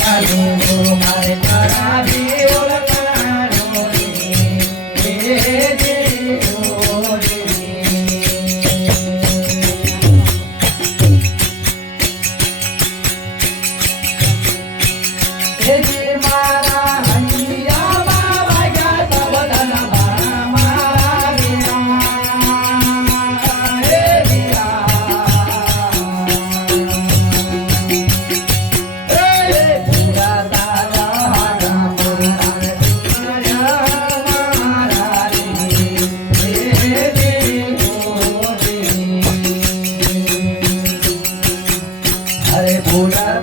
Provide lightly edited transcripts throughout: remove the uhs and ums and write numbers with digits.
મારા હરિ બોલા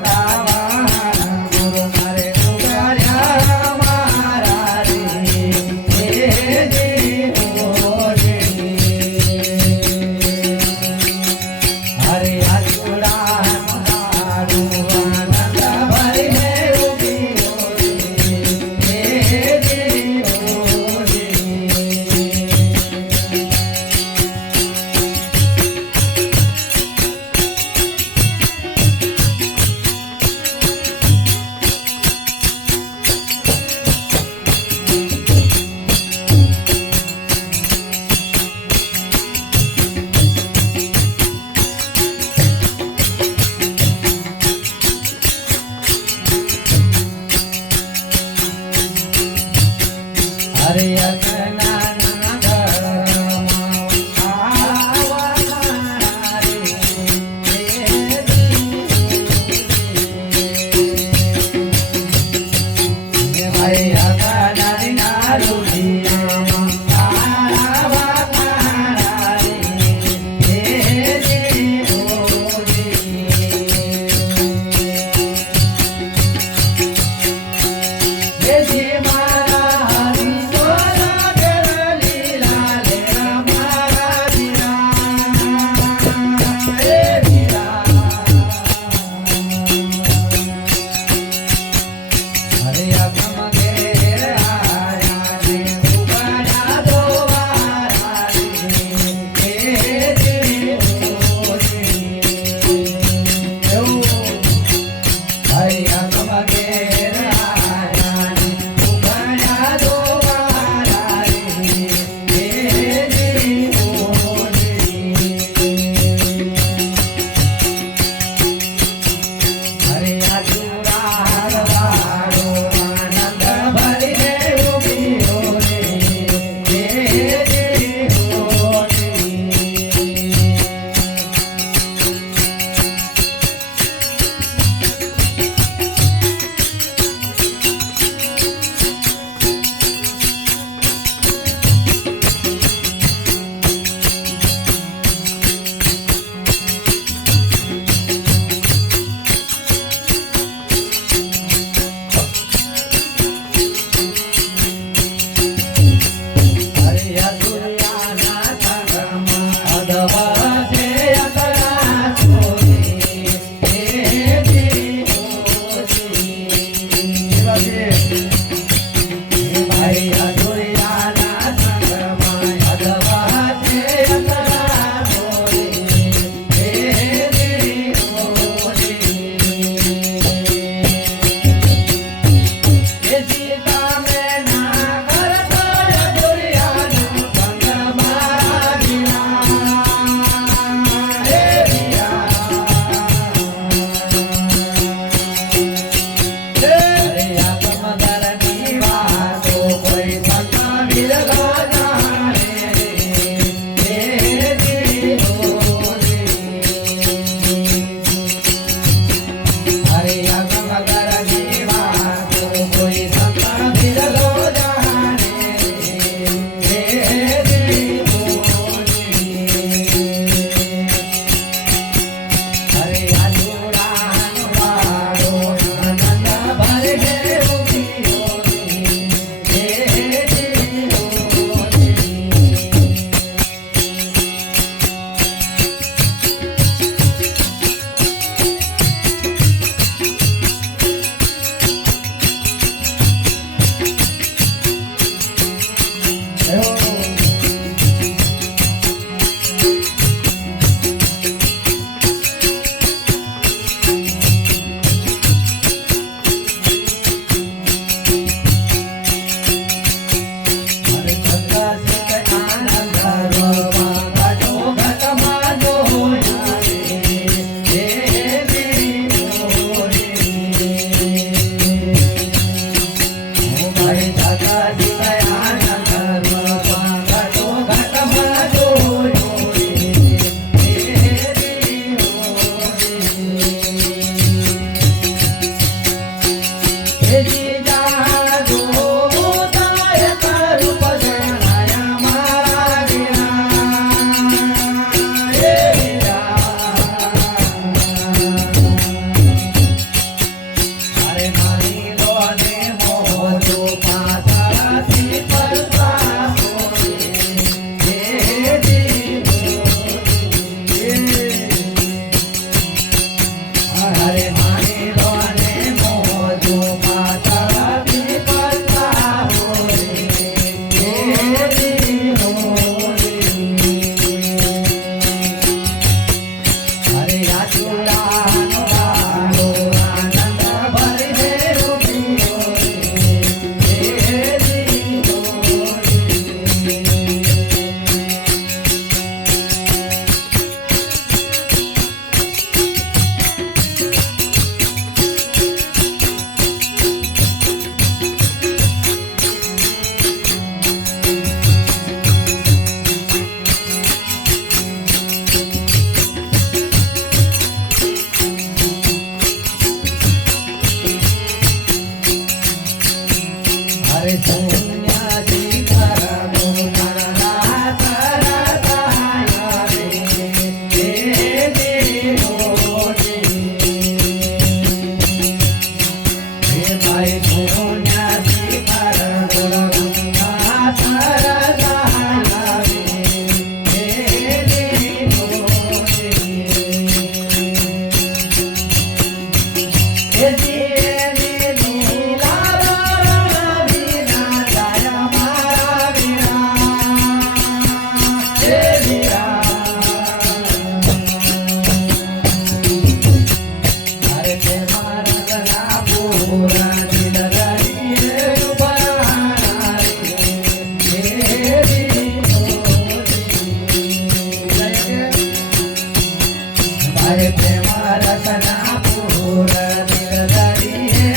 प्रेम रसना पूर दिल दरिए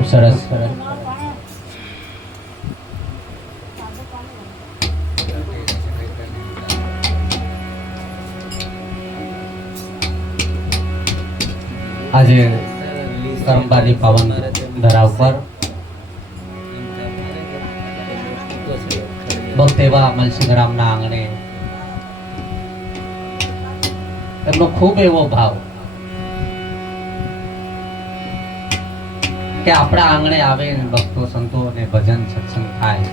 ખૂબ સરસ. આજે કરમબાની પાવન ધરા ઉપર ભક્ત એવા મલસિંહરામના આંગણે એમનો ખૂબ એવો ભાવ કે આપણા આંગણે આવે ભક્તો સંતો અને ભજન સત્સંગ થાય.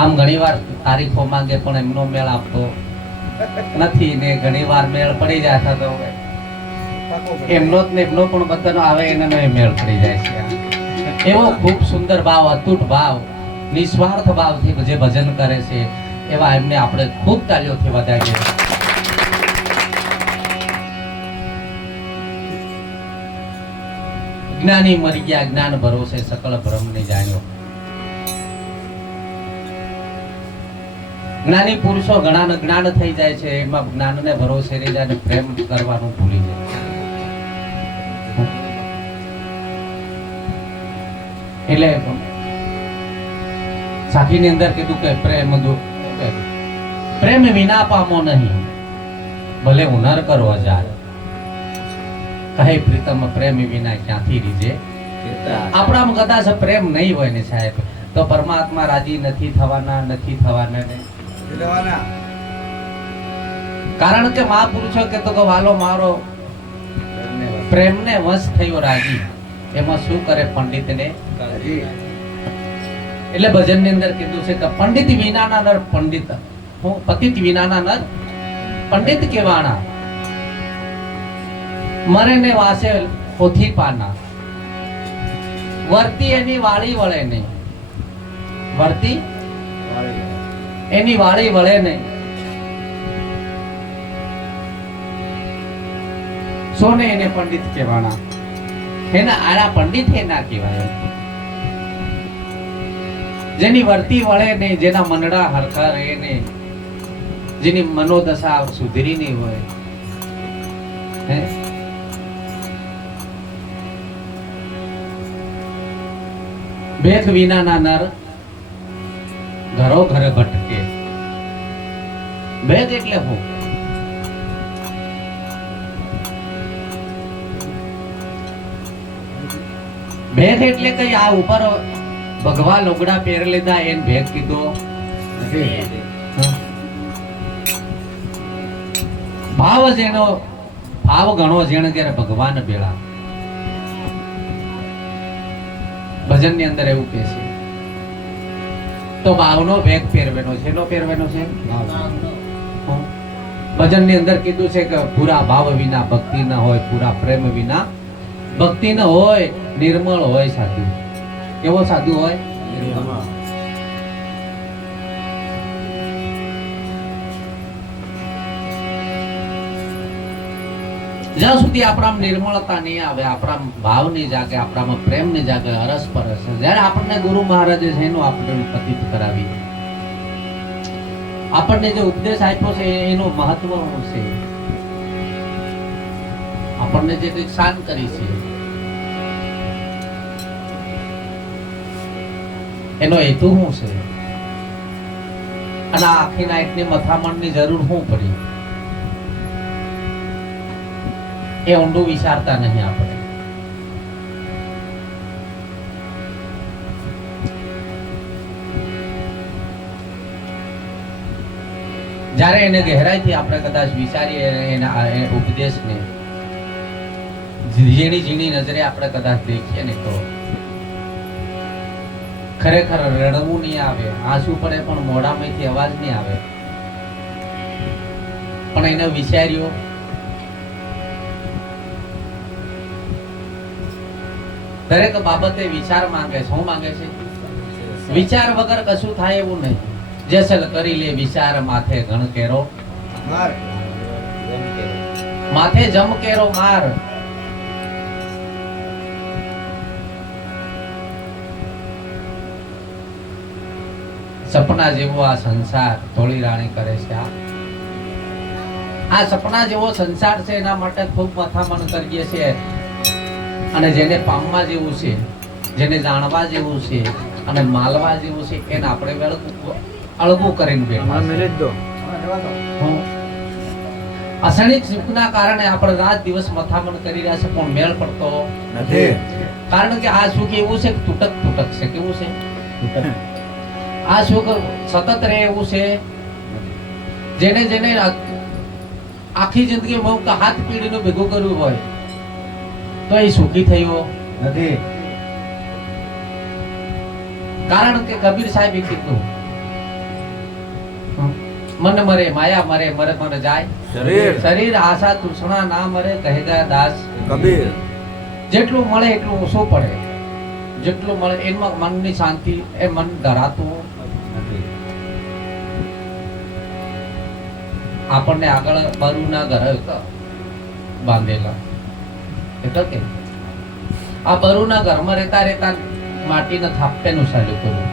આમ ઘણીવાર તારીખો માંગે પણ એમનો મેળ આપતો નથી ને ઘણીવાર મેળ પડી જાય તો એમનો પણ બધાનો આવે એનો મેળ પડી જાય છે. એવો ખૂબ સુંદર ભાવ, અતૂટ ભાવ, નિસ્વાર્થ ભાવથી જે ભજન કરે છે એવા એમને આપણે ખૂબ તાળીઓથી વધાવીએ. જ્ઞાની મરી ગયા જ્ઞાન ભરોસે સકળ બ્રહ્મને જાણ્યો. જ્ઞાની પુરુષો ઘણા જ્ઞાન થઈ જાય છે, એમાં જ્ઞાનને ભરોસે રહી જાય, પ્રેમ કરવાનું ભૂલી જાય. એટલે સાખીની અંદર કીધું કે પ્રેમ વિના પામો નહીં, ભલે હુનર કરો હજાર, કહે પ્રીતમ પ્રેમ વિના ક્યાંથી રીજે. આપણામાં કદાચ પ્રેમ નહીં હોય ને સાહેબ તો પરમાત્મા રાજી નથી થવાના ને. કારણ કે મહાપુરુષો કહેતો કે વાલો મારો પ્રેમને વશ થયો રાજી, એમાં શું કરે પંડિતને. એટલે ભજન ની અંદર કીધું છે કે પંડિત વિનાના નર પંડિત, હું પતિત વિનાના નર પંડિત કેવાણા, મરે ને વાસે પોથી પાના, વર્તી એની વાળી વળે નહીં, વર્તી એની વાળી વળે નહીં. સોને એને પંડિત કહેવાના, એના આડા પંડિત એ ના કહેવાય. જેની વર્તી વળે નહીં, જેના મનડા હરખા રહે નહીં, જેની મનોદશા સુધરી નહીં હોય, ભેખ વિનાના નર ઘરો ઘરે ભટકે. ભેદ એટલે હું? ભેદ એટલે કઈ આ ઉપર ભગવા લોગડા પહેર લીધા એને ભેદ કીધો. ભાવ જેનો ભાવ ગણો જેને ત્યારે ભગવાન બેળા. ભજન ની અંદર એવું કે છે તો ભાવનો ભેગ પહેરવેનો છે. એનો પહેરવેનો છે ભજન ની અંદર કીધું છે કે પૂરા ભાવ વિના ભક્તિ ન હોય, પૂરા પ્રેમ વિના ભક્તિ ન હોય, નિર્મળ હોય સાધુ. કેવો સાધુ હોય? જ્યાં સુધી આપણામાં નિર્મળતા નહીં આવે, આપણા ભાવ નહીં જાગે, આપણામાં પ્રેમ નહીં જાગે, અરસ પરસ, જ્યારે આપણને ગુરુ મહારાજે છે એનું આપણે પતિત કરાવી, આપણને જે ઉપદેશ આપ્યો છે એનું મહત્વ શું છે, આપણને જે કંઈક શાન કરી છે એનો હેતુ શું છે, અને આખી નાઈટની મથામણની જરૂર શું પડી, એ ઊંડું વિચારતા નહીં આપણે. જ્યારે એને ગહેરાઈથી આપણે કદાચ વિચારીએ, એના ઉપદેશને ઝીણી ઝીણી નજરે આપણે કદાચ દેખીએ ને તો ખરેખર રડવું નહીં આવે, આંસુ પડે પણ મોઢામાંથી અવાજ નહીં આવે. પણ એને વિચાર્યો દરેક બાબતે વિચાર માંગે છે. શું માંગે છે? વિચાર વગર કશું થાય એવું નહીં. જેસલ કરી લે વિચાર માથે ઘણ કેરો માર, માથે જમ કેરો માર. સપના જેવો આ સંસાર થોડી રાણી કરે છે. આ સપના જેવો સંસાર છે એના માટે ખૂબ મથામણ કરીએ છીએ. અને જેને પામવા જેવું છે, જેને જાણવા જેવું છે અને માલવા જેવું છે એને આપણે અળગું કરીને બેઠા. અસણિક સુખના કારણે આપણે રાત દિવસ મથામણ કરી રહ્યા છે પણ મેળ પડતો નથી. કારણ કે આ સુખ એવું છે કે તૂટક તૂટક છે. કેવું છે? આ સુખ સતત રહે એવું છે. જેને જેને આખી જિંદગી હાથ પીડીનું ભેગું કર્યું હોય તો એ સુખી થયો નથી. કારણ કે કબીર સાહેબ કીધું, મન મરે માયા મરે મરે મર જાય શરીર. શરીર આશા તૃષ્ણા ના મરે કહેગા દાસ કબીર. જેટલું મળે એટલું ઓછું પડે. જેટલું મળે એમાં મનની શાંતિ, એ મન ધરાતું નથી. આપણને આગળ બરુના ઘર બાંધેલા એટલે કે આ બરુના ઘરમાં રહેતા રહેતા માટીના થાપટેનું ચાલ્યું કર્યું.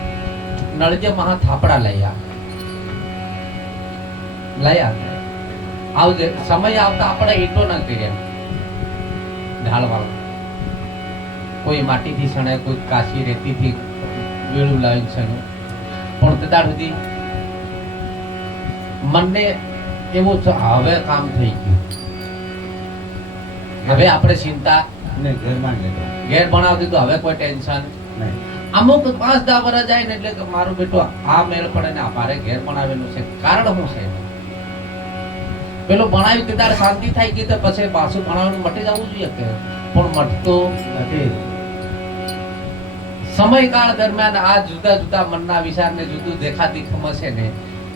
નળજે મહા થાપડા લયા આવજે સમય આવતા આપણે ઈંટો ના કરીએ ઢાળવાળો. કોઈ માટીથી સણે, કોઈ કાશી રેતીથી વેળું લાવીને સણે. પણ તે સુધી મનને એવું હવે કામ થઈ ગયું, હવે આપણે ચિંતા ઘેર બનાવી દીધું, હવે કોઈ ટેન્શન નહીં. અમુક 5-10 વર્ષ જાય ને એટલે મારું બેટું આ મેળ પડે ને અમારે ઘેર બનાવેલું છે. કારણ શું છે? પેલું ભણાવી દીધા શાંતિ થઈ ગઈ તો પછી પાછું ભણાવવાનું મટી જવું જોઈએ કે પણ મટતું નથી. સમયકાળ દરમિયાન આ જુદા જુદા મનના વિચારને જુદું દેખાતી છે ને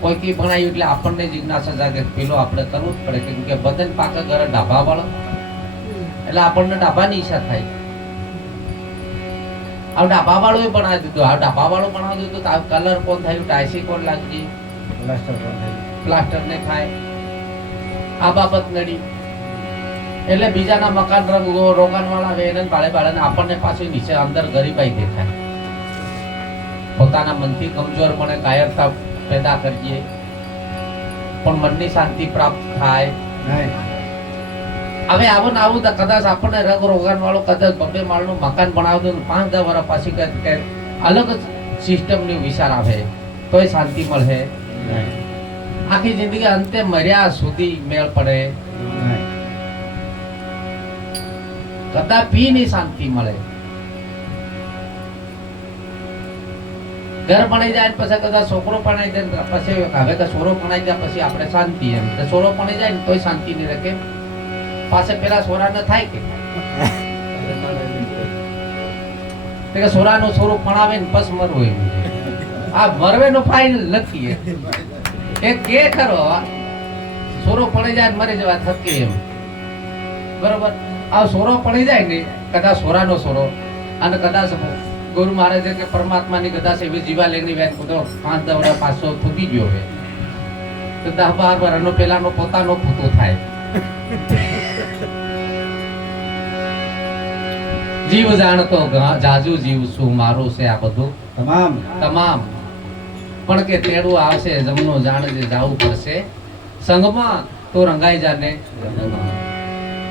કોઈ કી ભણાયું એટલે આપણને જિજ્ઞાસા જાગે પેલો આપણે કરવું જ પડે કેમ કે બદન પાકા ઘરે ડાબા વાળો એટલે આપણને ડાબાની ઈચ્છા થાય. આ ડાબા વાળો બનાવી દીધું, આ ડાબા વાળો બનાવી દીધું તો કલર કોણ થયું, ટાઈસી કોણ લાગી, પ્લાસ્ટર ને ખાય. આ બાબત નડી એટલે બીજાના મકાન રંગ રોગાન વાળા વેરન બાળે બાળે આપણને પાછી નીચે અંદર ગરીબાઈ દેખાય. પોતાના મનથી કમજોર મને કાયરતા પેદા કરીએ પણ મનની શાંતિ પ્રાપ્ત થાય નહીં. હવે આવું ને આવું કદાચ આપણને રંગ રોગાન વાળો કદાચ 2 માળનું મકાન બનાવી દઉં 5-10 વર્ષ પાછી અલગ સિસ્ટમની વિચાર આવે તોય શાંતિ મળે નહીં. આખી જિંદગી અંતે મર્યા સુધી મેળ પડે નહીં. કદાપી ની શાંતિ મળે. ઘર ભણાઈ જાય પછી કદાચ છોકરો ભણાઈ જાય પછી હવે કે સોરો ભણાઈ જાય પછી આપણે શાંતિ એમ કે સોરો ભણાઈ જાય ને તોય શાંતિ નહીં રહે. પાસે પેલા સોરા ન થાય કે સોરાનો સોરો ભણાવે ને પછી મરવું એમ. આ મરવેનો ફાઇનલ નથી એ કે ખરો સોરો પડી જાય મરી જવા થકી એમ બરોબર. આ સોરો પડી જાય ને કદાચ સોરાનો સોરો અને કદાચ ગુરુ મહારાજ કે પરમાત્માની કદાચ એવી જીવાલેની વેન કુદરો 5-10 વર્ષ પાછો ફૂટી ગયો હોય તો 10-12 વર્ષનો પેલાનો પોતાનો ફૂટો થાય. જીવ જાણતો જાજુ જીવ શું મારું છે આ બધું તમામ પણ કે તેડું આવશે જમનો જાણજે જાવું પડશે સંગમાં તો રંગાઈ જાને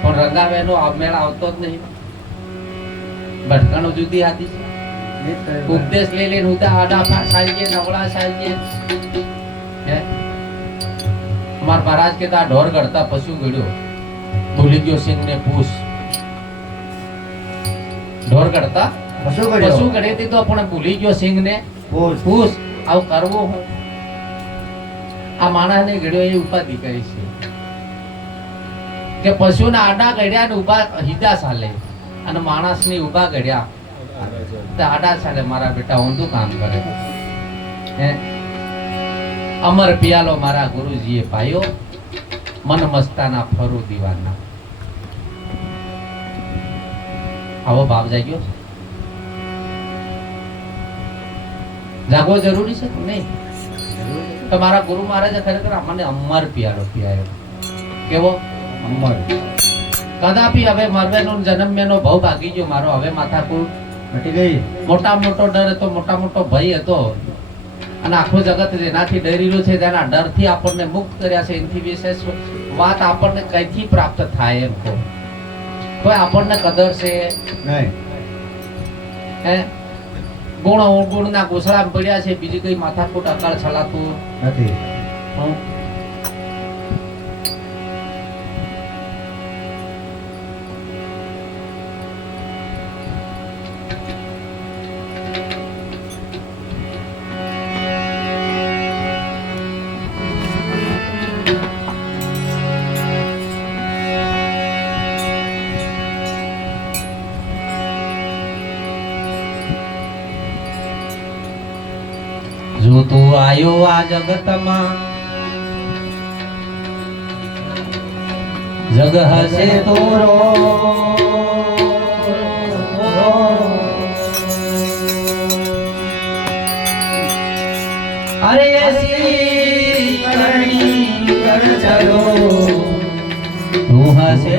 પણ રંગાવેનો મેળ આવતો જ નહીં. ભટકાણો જુદી આદી ઉપદેશ લઈ લઈને ઉદા આડા સાંજે નવળા સાંજે માર મહારાજ કે તા ઢોર ગળતા પશુ ગળ્યો ભૂલી ગયો સિંહ ને પૂછ. ઢોર ગળતા પશુ ગળી દીધો પણ ભૂલી ગયો સિંહ ને પૂછ. આવું કરવું હું આ માણસ ને ગળ્યો એ ઉપાધિ કરી છે કે પશુના આડા ગળ્યા ને ઉભા હિદા ચાલે અને માણસ ની ઉભા ગળ્યા આડા ચાલે. મારા બેટા ઊંધું કામ કરે. અમર પિયાલો મારા ગુરુજીએ પાયો મન મસ્તાના ફરું દીવાના. આવો ભાવ જાગ્યો જાગવો જરૂરી છે નહીં? તો મારા ગુરુ મહારાજે ખરેખર મને અમર પિયાલો પીવાયો. કેવો અમર? કદાપી હવે મરવેનો જન્મેનો ભાવ ભાગી ગયો મારો. હવે માથાકૂટ મટી ગઈ. મોટા મોટો ડર હતો, મોટા મોટો ભય હતો અને આખું જગત જેનાથી ડરેલું છે તેના ડરથી આપણને મુક્ત કર્યા છે. એનાથી વિશેષ વાત આપણને કઈથી પ્રાપ્ત થાય એમ કહો તો આપણને કદર છે નહીં. હે ગુણના ઘોસડા પડ્યા છે, બીજી કઈ માથાકૂટ અકાળ છલાતું નથી. હમ. જો તું આયો આ જગતમાં, જગ હશે તોરો અરે એસી કરણી કર ચલો તું હશે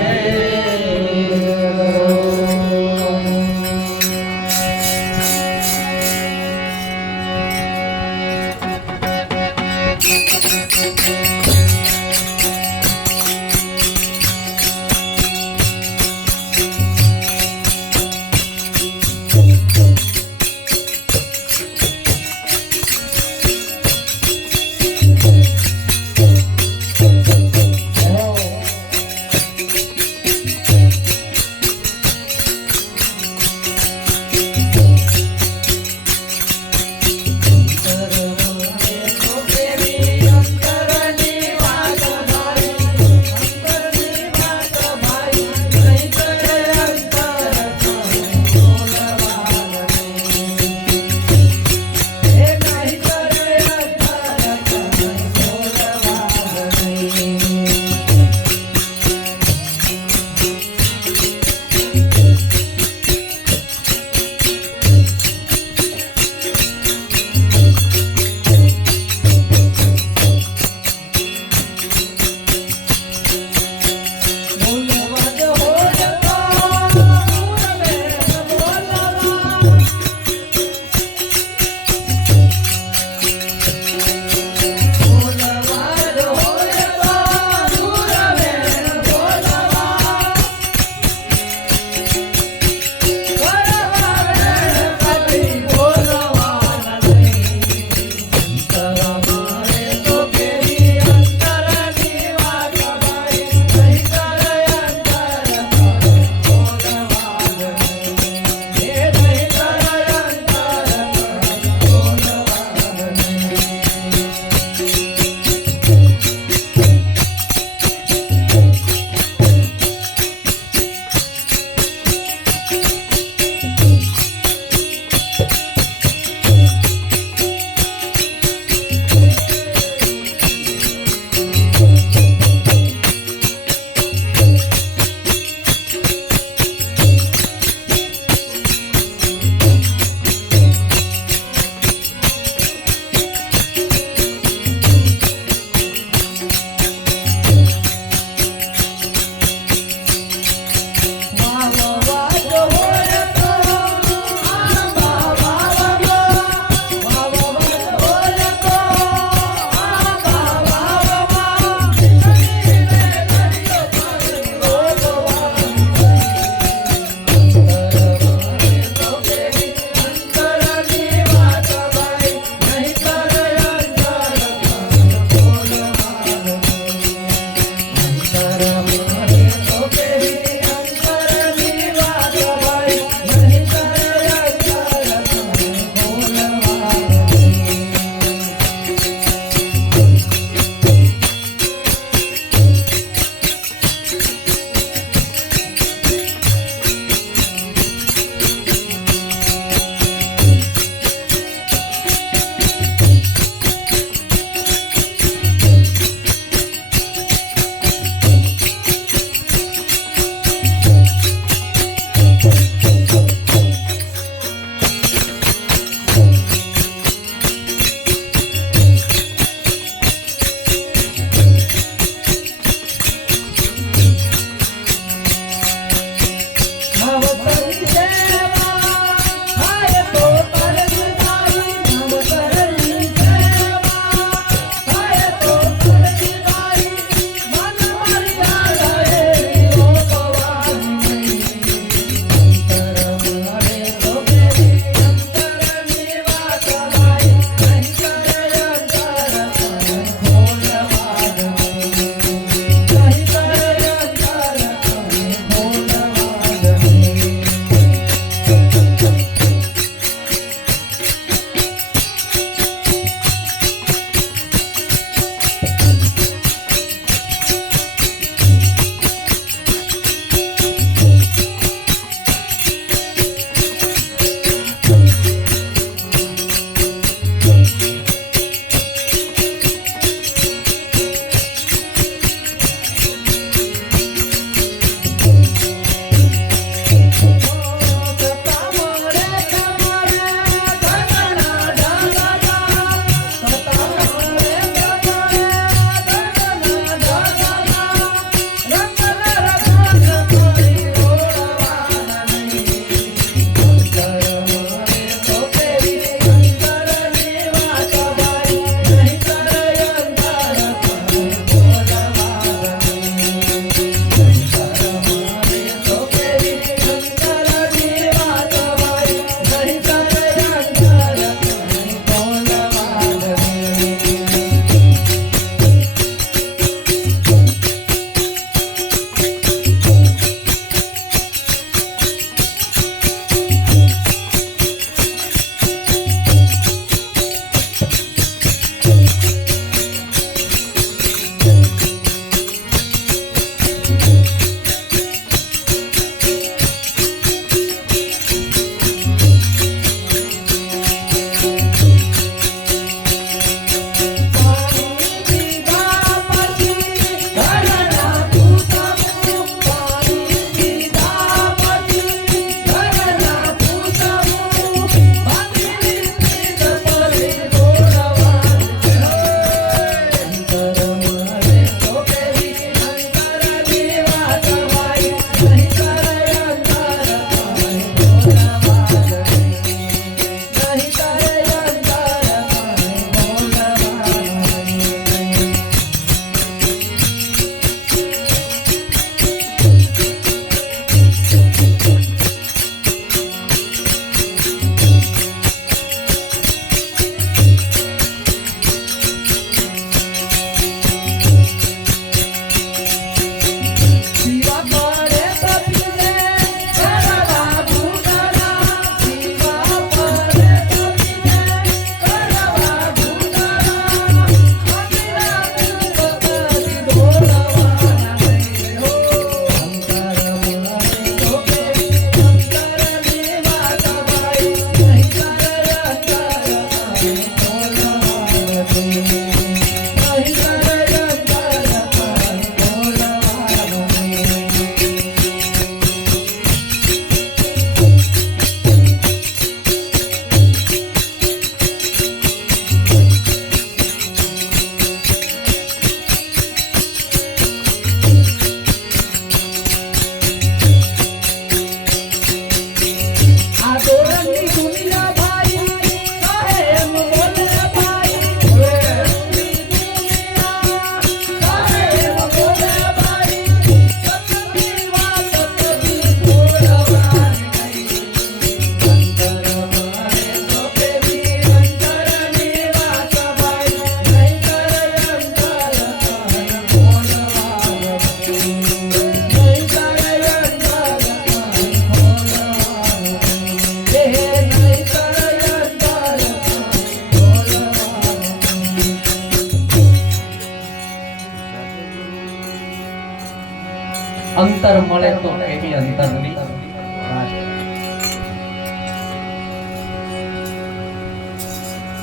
અંતર મળે તો એવી અંતરની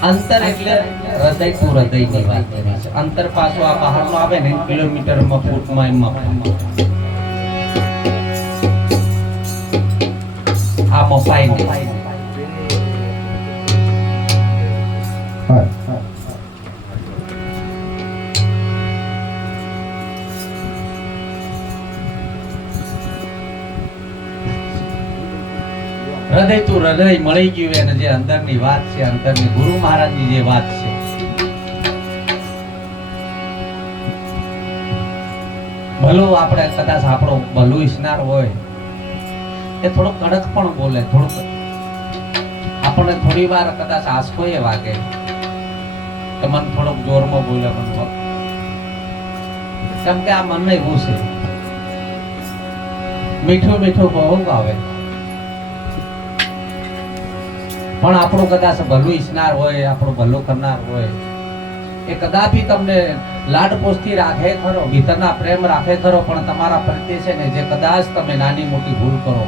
અંતર એટલે હૃદય ટુ હૃદયની વાત કરી છે. અંતર પાછું આ બહારનો આવે ને કિલોમીટરમાં ફૂટમાં એમાં આ મપાઈ નહીં. હૃદય તું હૃદય મળી ગયું એને જે અંદરની વાત છે, અંતરની ગુરુ મહારાજની જે વાત છે, ભલું આપણે કદાચ આપણો ભલું ઈચ્છનાર હોય એ થોડો કડક પણ બોલે, થોડુંક આપણને થોડી વાર કદાચ આંસકોએ વાગે કે મન થોડોક જોરમાં બોલે, પણ કેમ કે આ મન એવું છે મીઠું મીઠું બહુ આવે, પણ આપણું કદાચ ભલું ઈચ્છનાર હોય, આપણું ભલું કરનાર હોય એ કદાપી તમને લાડપોસથી રાખે ખરો, ભીતરના પ્રેમ રાખે ખરો, પણ તમારા પ્રત્યે છે ને જે કદાચ તમે નાની મોટી ભૂલ કરો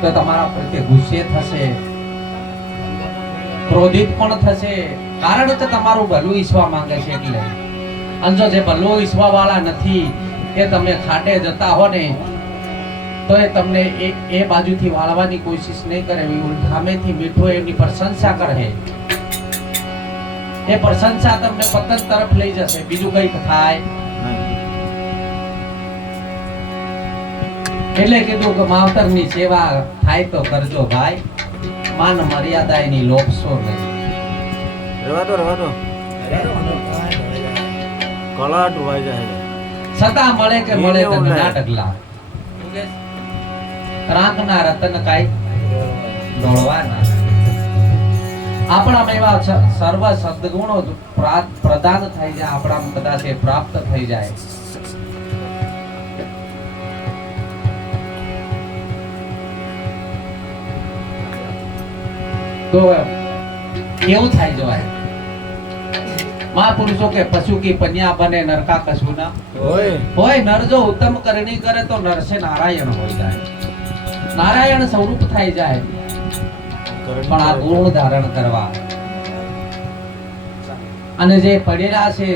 તો તમારા પ્રત્યે ગુસ્સે થશે, ક્રોધિત પણ થશે, કારણ કે તમારું ભલું ઈચ્છવા માંગે છે એટલે. અને જો જે ભલું ઈચ્છવા વાળા નથી એ તમે ખાટે જતા હો ને તો એ તમને એ બાજુથી વાળવાની કોશિશ નહીં કરે, સામેથી મીઠું એમની પ્રશંસા કરે, એ પ્રશંસા તમને પતન તરફ લઈ જશે, બીજું કંઈક થાય. એટલે કીધું કે માવતરની સેવા થાય તો કરજો ભાઈ, માન મર્યાદા એની લોપશો નહીં. રવા દો કળા ડુબાઈ જાય. સતા મળે કે મળે તને ના ડગલા, રાંકના રતન કાઈ દોડવાના. આપણામાં એવા સર્વ સદગુણો પ્રદાન થઈ જાય, આપણામાં કદાચ એ પ્રાપ્ત થઈ જાય તો કેવું થાય જવાય. મહાપુરુષો કે પશુ કી પન્યા બને નરકા કશું ના હોય. નર જો ઉત્તમ કરણી કરે તો નરસે નારાયણ હોય જાય, નારાયણ સ્વરૂપ થઈ જાય. પણ આ ગુણ ધારણ કરવા અને જે પડેલા છે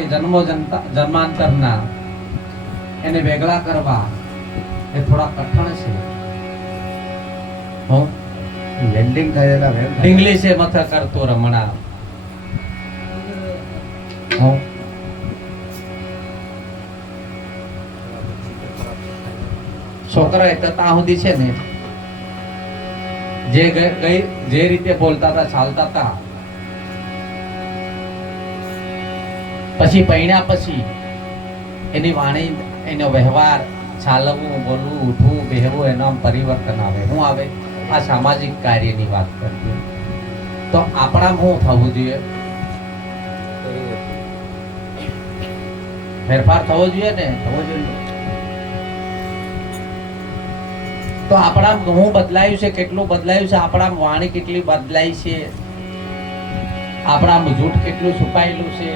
જન્માંતરના એને વેગળા કરવા એ થોડા કઠણ છે. લેન્ડિંગ થયેલા ઇંગ્લિશે મથે કરતો રમણા. છોકરા એટલા સુધી છે ને જે રીતે બોલતા હતા ચાલતા હતા, પછી પૈણ્યા પછી એની વાણી, એનો વ્યવહાર, ચાલવું, બોલવું, ઉઠવું, બેહવું એનો પરિવર્તન આવે. શું આવે? આ સામાજિક કાર્યની વાત કરતી. તો આપણામાં શું થવું જોઈએ? ફેરફાર થવો જોઈએ ને, થવો જોઈએ. તો આપણા હું બદલાયું છે, કેટલું બદલાયું છે, આપણા વાણી કેટલી બદલાઈ છે, આપણા જૂઠ કેટલું છુપાયેલું છે.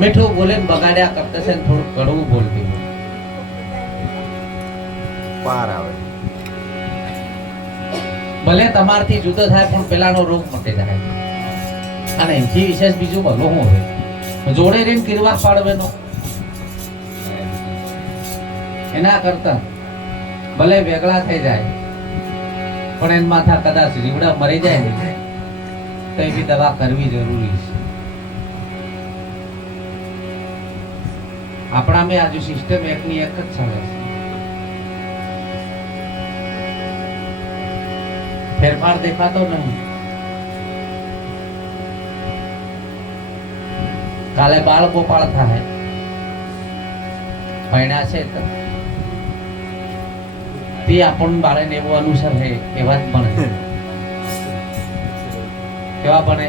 મીઠું બોલે બગાડ્યા કરતા છે, થોડું કડવું બોલતી પાર આવે. ભલે તમારથી જુદો થાય પણ પેલાનો રોગ મટી જાય. અને એથી વિશેષ બીજું ભલું શું હોય? જોડે રહીને કિરવા પાડવેનો એના કરતા ભલે વેગળા થઈ જાય પણ એન માથા કદાચ જીવડા મરી જાય ને તો એવી દવા કરવી જરૂરી છે. આપણામાં આજુ સિસ્ટમ એકની એક જ ચાલે છે. ફેરફાર દેખાતો નહીં. કાલે બાળ ગોપાળ થાય, પૈણા છે તો તે આપણને બાળને એવું અનુસર છે એવા જ બને. કેવા બને?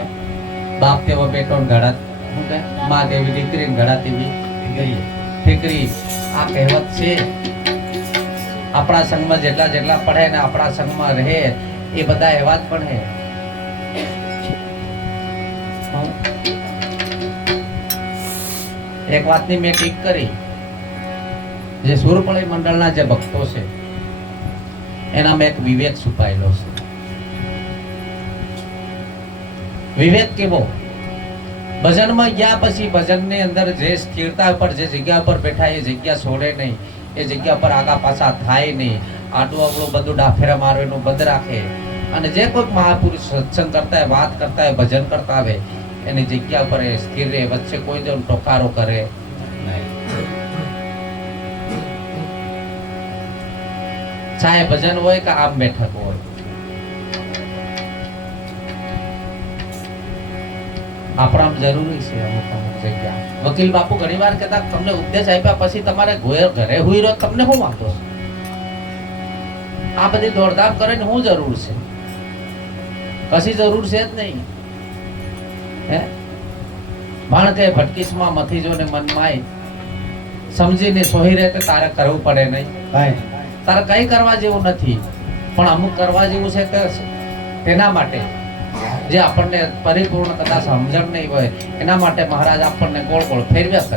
બાપ તેવો બેટો ઘડા, શું કહે? માં દેવી દીકરી ઘડા તેવી દીકરી. આ કહેવત છે. આપણા સંગમાં જેટલા પડે ને આપણા સંગમાં રહે એ બધા એવા જ પણ હે. એક વાતની મેં ટીક કરી, જે સુરપળી મંડળના જે ભક્તો છે એનામાં એક વિવેક છુપાયેલો છે. વિવેક કેવો? ભજનમાં ગયા પછી ભજનની અંદર જે સ્થિરતા ઉપર જે જગ્યા ઉપર બેઠા એ જગ્યા છોડે નહીં, એ જગ્યા પર આગા પાછા થાય નહીં, આડું અવળું બધું ડાફેરા મારવાનું બંધ રાખે, અને જે કોઈ મહાપુરુષ સત્સંગ કરતા હોય, વાત કરતા હોય, ભજન કરતા હોય એની જગ્યા પર એ સ્થિર રહે, વચ્ચે કોઈ જો ટોકારો કરે નહીં. ચાહે ભજન હોય કે આમ બેઠક હોય, આપણા જરૂરી છે અમુક અમુક જગ્યા. વકીલ બાપુ ઘણીવાર કહેતા તમને ઉપદેશ આપ્યા પછી તમારે ઘરે હુઈ રહો, તમને શું વાંધો છે? આ બધી દોડધામ કરે ને શું જરૂર છે? કશી જરૂર છે જ નહીં. હે ભાણ કે ભટકીસમાં મથી જો ને મનમાં સમજીને સોહી રહે તો તારે કરવું પડે નહીં. તારે કઈ કરવા જેવું નથી, પણ અમુક કરવા જેવું છે કે તેના માટે જે આપણને પરિપૂર્ણ કદાચ સમજણ નહીં હોય એના માટે મહારાજ આપણને ગોળ ગોળ ફેરવ્યા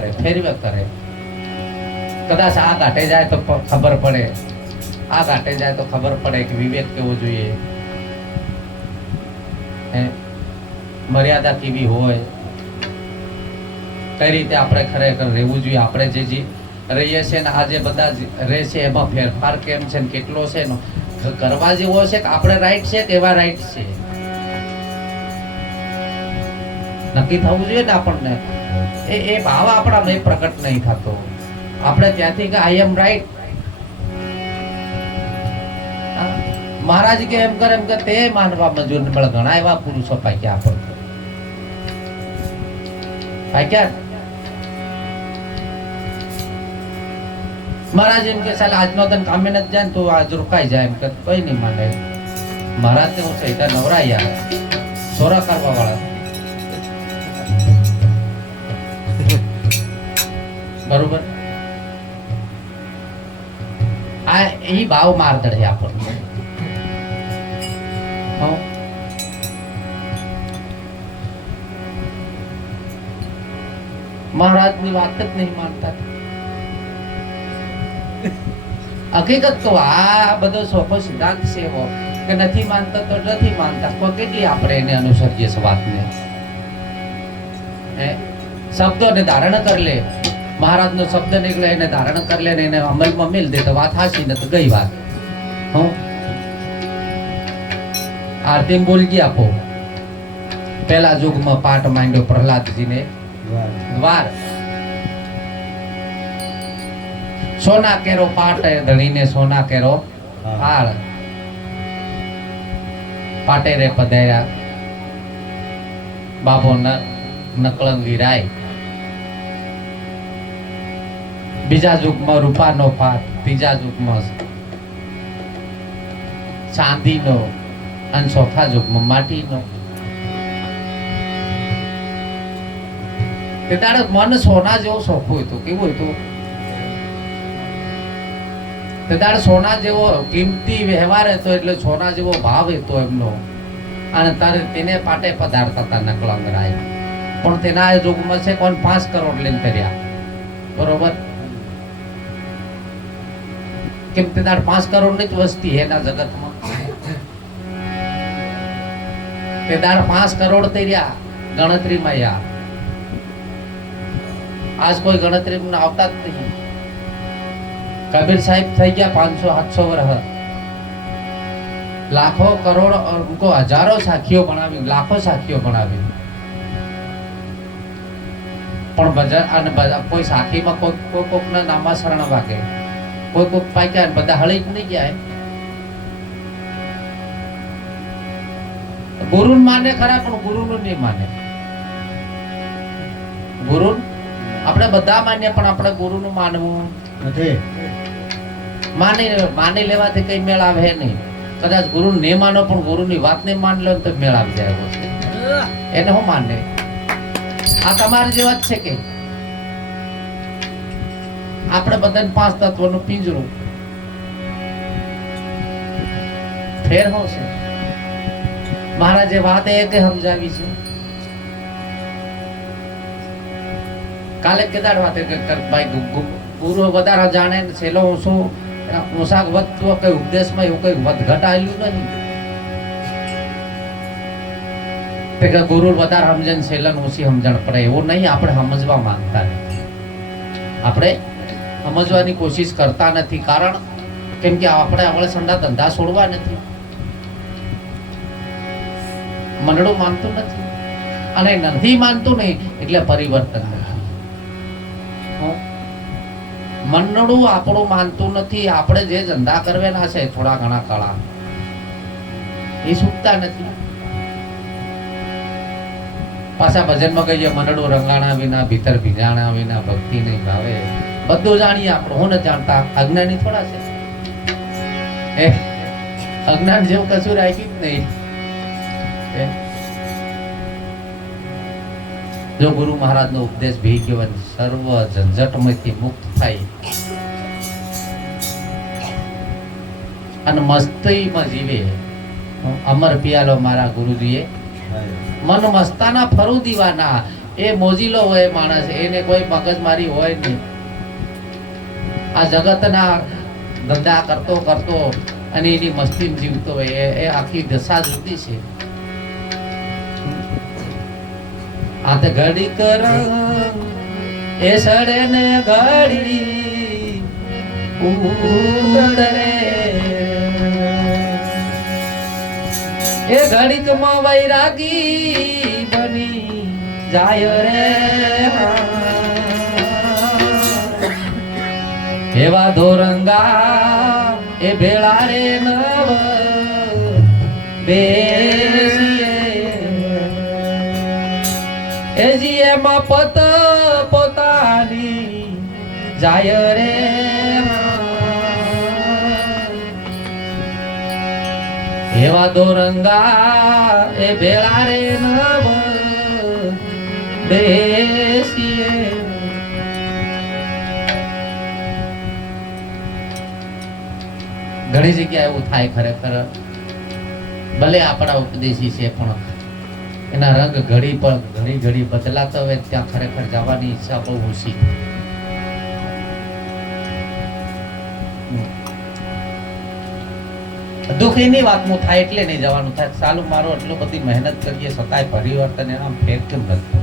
કરે. કદાચ આ ઘાટે જાય તો ખબર પડે, આ ઘાટે જાય તો ખબર પડે કે વિવેક કેવો જોઈએ, મર્યાદા કેવી હોય, કઈ રીતે આપણે ખરેખર રહેવું જોઈએ. આપણે જે રહીએ છીએ ને આજે બધા રહે છે એમાં ફેરફાર કેમ છે ને કેટલો છે ને કરવા જેવો છે કે આપણે રાઈટ છે કે એવા રાઈટ છે નક્કી થવું જોઈએ ને આપણને. એ ભાવ આપણામાં પ્રગટ નહીં થતો. આપણે ત્યાંથી કે આઈ એમ રાઈટ, મહારાજ કે એમ કરે એમ કે તે માનવા મજૂર ને ઘણા એવા પુરુષો પાક્યા આપણને પાક્યા. મહારાજ એમ કે સાલા આજનો તને કામે નથી જાય ને તો આજ રોકાઈ જાય એમ કે કોઈ નહીં માને. મહારાજ તો છે ત્યાં નવરાયા સોરા કરવા વાળા બરોબર. આ એ ભાવ માર્ગદર્શન છે આપણને. મહારાજની વાત જ નહીં માનતા. હકીકત તો આ બધો સોફો સિદ્ધાંત છે એવો કે નથી માનતા તો નથી માનતા, પણ કેટલી આપણે એને અનુસરીએ છીએ વાતને. શબ્દોને ધારણ કરી લે, મહારાજનો શબ્દ નીકળે એને ધારણ કરી લે ને એને અમલમાં મેલ દે તો વાત હાચી, ને તો ગઈ વાત. આરતી બોલ ગયા આપો. પહેલા યુગમાં પાઠ માંડ્યો પ્રહલાદજીને દ્વાર. સોના કેરો પાટ ધણીને સોના કેરો હાળ. પાટે રે પધાર્યા બાબો નકળંગી રાય. બીજા યુગમાં રૂપાનો પાટ, ત્રીજા યુગમાં ચાંદીનો, અને ચોથા યુગમાં માટીનો. તે તારે મન સોના જેવો શોખું હતું. કેવું હતું? તે તારે સોના જેવો કિંમતી વ્યવહાર હતો, એટલે સોના જેવો ભાવ હતો એમનો, અને તારે તેને પાટે પધારતા હતા નકળંગ રાય. પણ તેના યુગમાં છે કોણ 5 કરોડ લઈને કર્યા. બરોબર? કેમ તે તારે 5 કરોડ ની જ વસ્તી એના જગતમાં. તે તારે 5 કરોડ તર્યા ગણતરીમાં યાર. આજ કોઈ ગણતરીમાં આવતા જ નહીં. કબીર સાહેબ થઈ ગયા 500-700 વર્ષ. લાખો કરોડ ઉनको હજારો સાખીઓ બનાવી, લાખો સાખીઓ બનાવી, પણ બજાર અને કોઈ સાખીમાં કોકના નામા શરણ વાગે, કોક પાક્યા, બધા હળી જ નહીં ગયા. ગુરુને માને ખરા, પણ ગુરુનું નહીં માને. ગુરુ આપણે બધા માન્ય, પણ આપણે ગુરુનું માનવું નથી. માની લેવાથી કઈ મેળ આવે નહીં. કદાચ ગુરુ ને માનો પણ ગુરુની વાત ને માન લો તો મેળ આવી જાય. એને હું માને આ તમારી જેવા જ છે કે આપણે બધાને 5 તત્વનું પિંજરું. ફેર શું છે? મહારાજે વાત એ કે સમજાવી છે. કાલે કેદાર વાત કે ભાઈ ગુરુ વધારે જાણે ને છેલ્લો શું એના પોશાક વધતો કઈ ઉપદેશમાં એવું કઈ વધઘટ આવેલું નહીં. કે ગુરુ વધારે સમજે ને છેલ્લા ઓછી સમજણ પડે એવું નહીં. આપણે સમજવા માંગતા નથી, આપણે સમજવાની કોશિશ કરતા નથી. કારણ કેમ કે આપણે સંડા ધંધા છોડવા નથી. મનડું માનતું નથી અને નથી માનતું નહીં એટલે પરિવર્તન નથી. મનડું આપણું માનતું નથી. આપણે જે ધંધા કરવાના છે થોડા ઘણા કળા એ છૂટતા નથી. પાછા ભજનમાં કહીએ મનડું રંગાણા વિના ભીતર ભીજાણા વિના ભક્તિ નહીં ભાવે. બધું જાણીએ આપણે, હું નથી જાણતા. અજ્ઞાની થોડા છે? અજ્ઞાન જેવું કશું રાખ્યું જ નહીં. જો ગુરુ મહારાજ નો ઉપદેશ ભી ગયો સર્વ ઝંઝટમાંથી મુક્ત થાય અને મસ્તીમાં જીવે. અમર પિયાલો મારા ગુરુજીએ મન મસ્તાના ફરું દીવાના. એ મોજીલો હોય માણસ, એને કોઈ મગજમારી હોય નહીં. આ જગતના ધંધા કરતો કરતો અને એની મસ્તી જીવતો હોય એ આખી દશા જુદી છે. આ તો ઘડી કર એ સડે ને ઘડી ઉતરે એ ઘડીકમાં વૈરાગી બની જાય રે. એવા ધોરંગા એ ભેળા રે નવ બેસીએ એ જીએ મફત પોતાની જાય રે. એવા દોરંગા એ ભેળા રે નવ બેસીએ. ઘણી જગ્યાએ એવું થાય ખરેખર. ભલે આપણા ઉપદેશી છે પણ એના રંગ ઘડી પર ઘડી બદલાતા હોય ત્યાં ખરેખર જવાની ઈચ્છા બહુ ઓછી. દુઃખની વાતનું થાય એટલે નહીં જવાનું થાય. સાલું મારો એટલું બધી મહેનત કરીએ છતાંય પરિવર્તન એના ફેર કેમ નથી?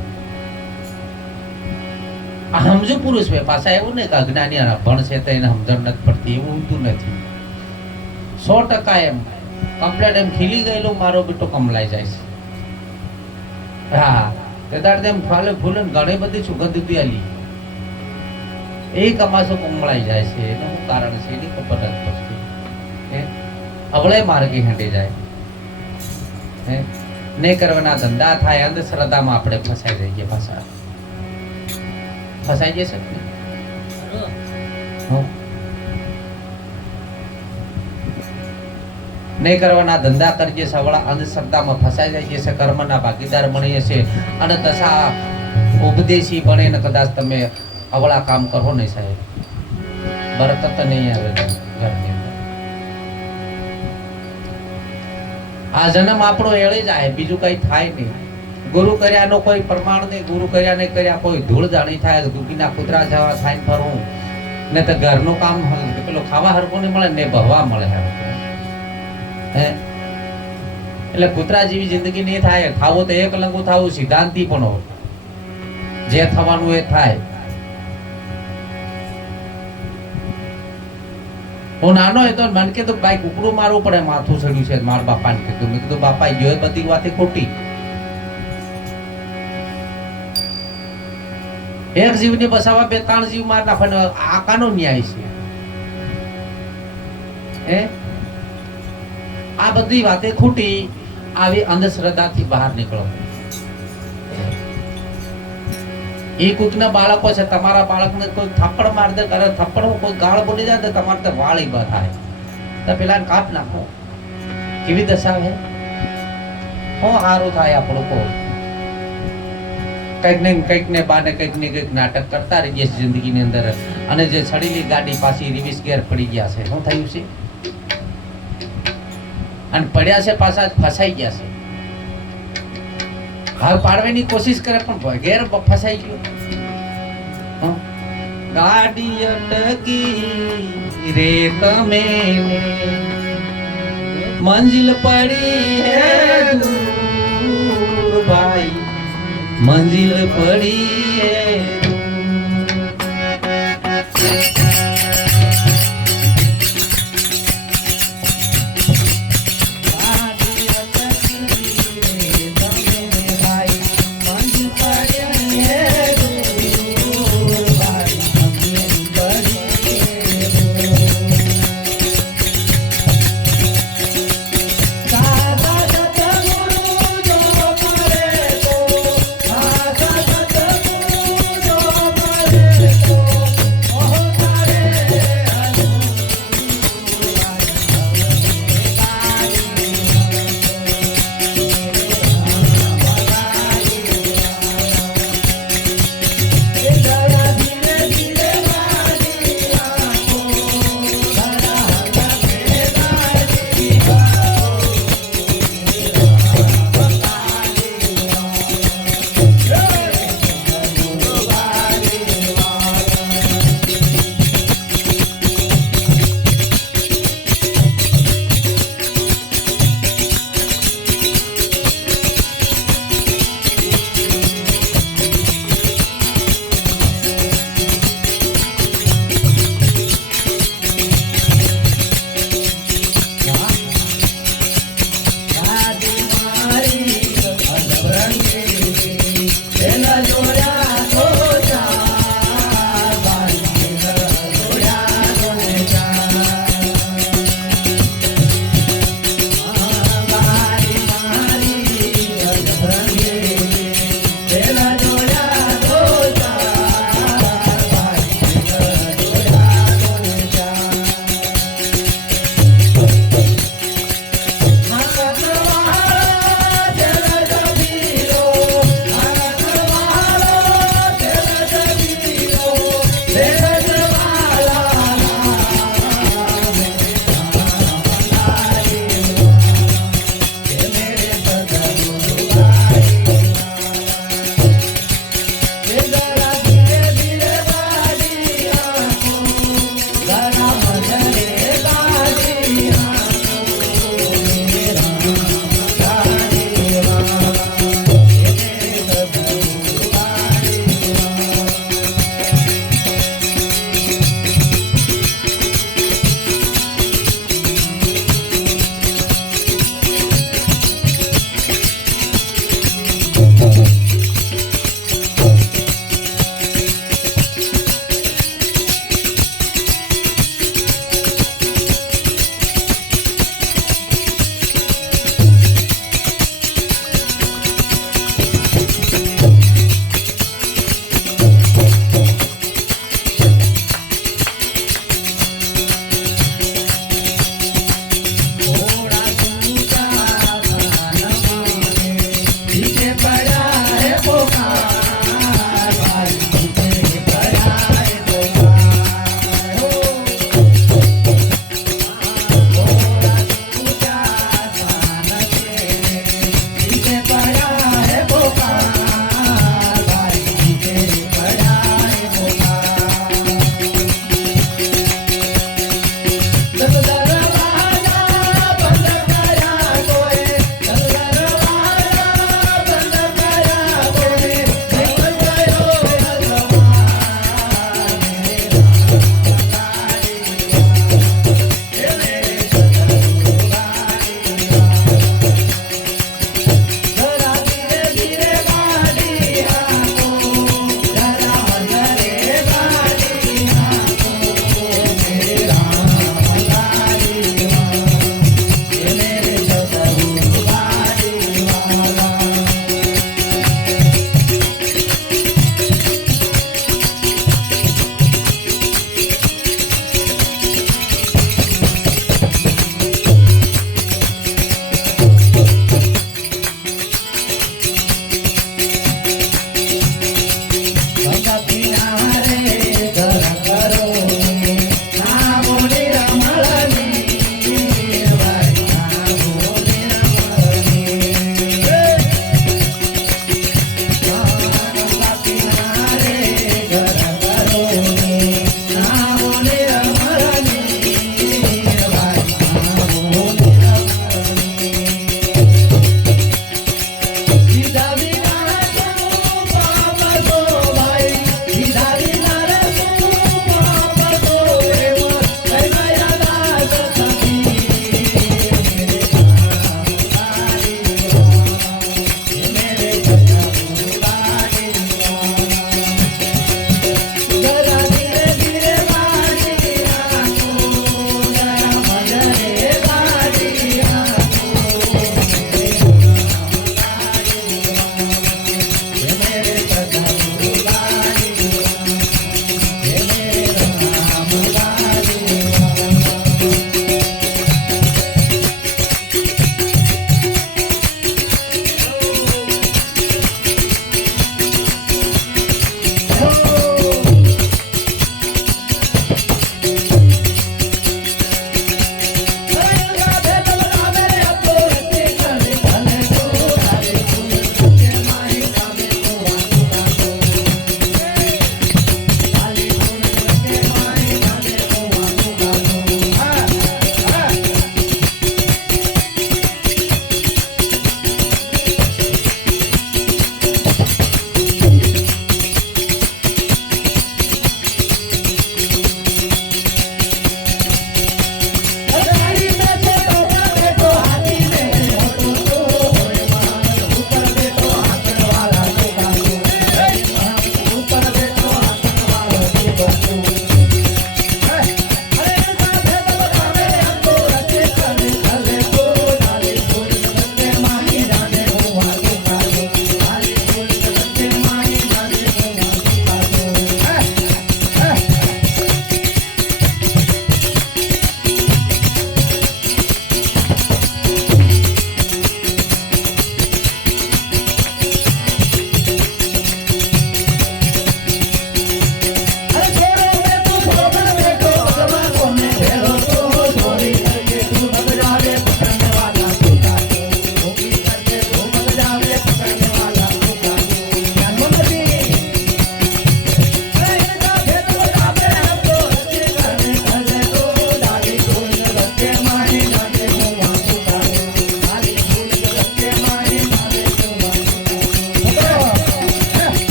આ સમજુ પુરુષ હોય પાછા એવું નહીં કે અજ્ઞાની ભણ છે તો એને સમજણ નથી પડતી એવું ઊંધું નથી. 100% એમ કમ્પ્લેટ એમ ખીલી ગયેલું મારો બેટો કમલાઈ જાય છે. હા તેદાર તેમ ફાલે ફૂલે ઘણી બધી સુગંધ આલી એ કમાસો કમળાઈ જાય છે. એનું શું કારણ છે એની ખબર નથી પડતી. અવળે માર્ગે હેંડી જાય. ને કરવાના ધંધા થાય અંધશ્રદ્ધામાં આપણે ફસાઈ જઈએ. પાછા ફસાઈ જશે. નહીં કરવાના ધંધા કરીએ છીએ, સવળા અંધશ્રદ્ધામાં ફસાઈ જઈએ છીએ, કર્મના ભાગીદાર બનીએ છીએ અને તથા ઉપદેશી બનીને કદાચ તમે અવળા કામ કરો નહીં સાહેબ, બરકત નહીં આવે ઘરની અંદર. આ જન્મ આપણો એળે જાય, બીજું કઈ થાય નહીં. ગુરુ કર્યાનો કોઈ પ્રમાણ નહીં, ગુરુ કર્યા નહીં કર્યા કોઈ ધૂળ જાણી થાય. દુખીના કૂતરા જવા થાય ફરવું ને તો ઘરનું કામ પેલો ખાવા હરકો નહીં મળે ને ભરવા મળે. એટલે કૂતરા જેવી જિંદગી નહીં થાય. ખાવું તો એક લંગુ થવું સિદ્ધાંતિ પણ જે થવાનું એ થાય. હું નાનો હતો મને કીધું ભાઈ કુકડું મારવું પડે, માથું ચડ્યું છે મારા બાપાને કીધું. મેં કીધું બાપા જો બધી વાતે ખોટી. એક જીવને બસાવવા 2-3 જીવ માર નાખવાનો આ કાનો ન્યાય છે? આ બધી વાતે ખોટી. આવી અંધશ્રદ્ધાથી બહાર નીકળો. એ કોઈકના બાળકો છે, તમારા બાળકને કોઈ થપ્પડ માર દે, કરે થપ્પડ કોઈ ગાળ બોલી જાય તો તમારે તો વાળી બ થાય તો પેલા કાપ નાખો. કેવી દશા હે? હું સારું થાય આપણું કો કંઈક ને બાને કંઈક નાટક કરતા રહીએ જિંદગીની અંદર. અને જે છડીલી ગાડી પાછી રિવર્સ ગેર પડી ગયા છે. શું થયું છે? અને પડ્યા છે પાછા ફસાઈ ગયા છે. હાર પાડવાની કોશિશ કરે પણ વગેરે ફસાઈ ગયો. હં? ગાડી અટકી રે તમે મંજિલ પડી હે દૂર ભાઈ, મંજિલ પડી હે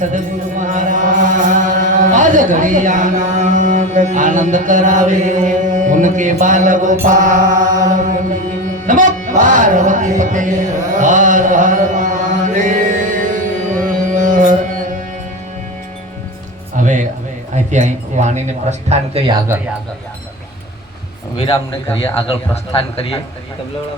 સદગુરુ મહારાજ આજ ઘડી આનંદ કરાવે ઉનકે બાલ ગોપાલ નમો પાર્વતી પતે હર હર મહાદેવ. હવે અહીંથી અહીં વાણીને પ્રસ્થાન કરીએ આગળ વિરામને કરીએ આગળ પ્રસ્થાન કરીએ.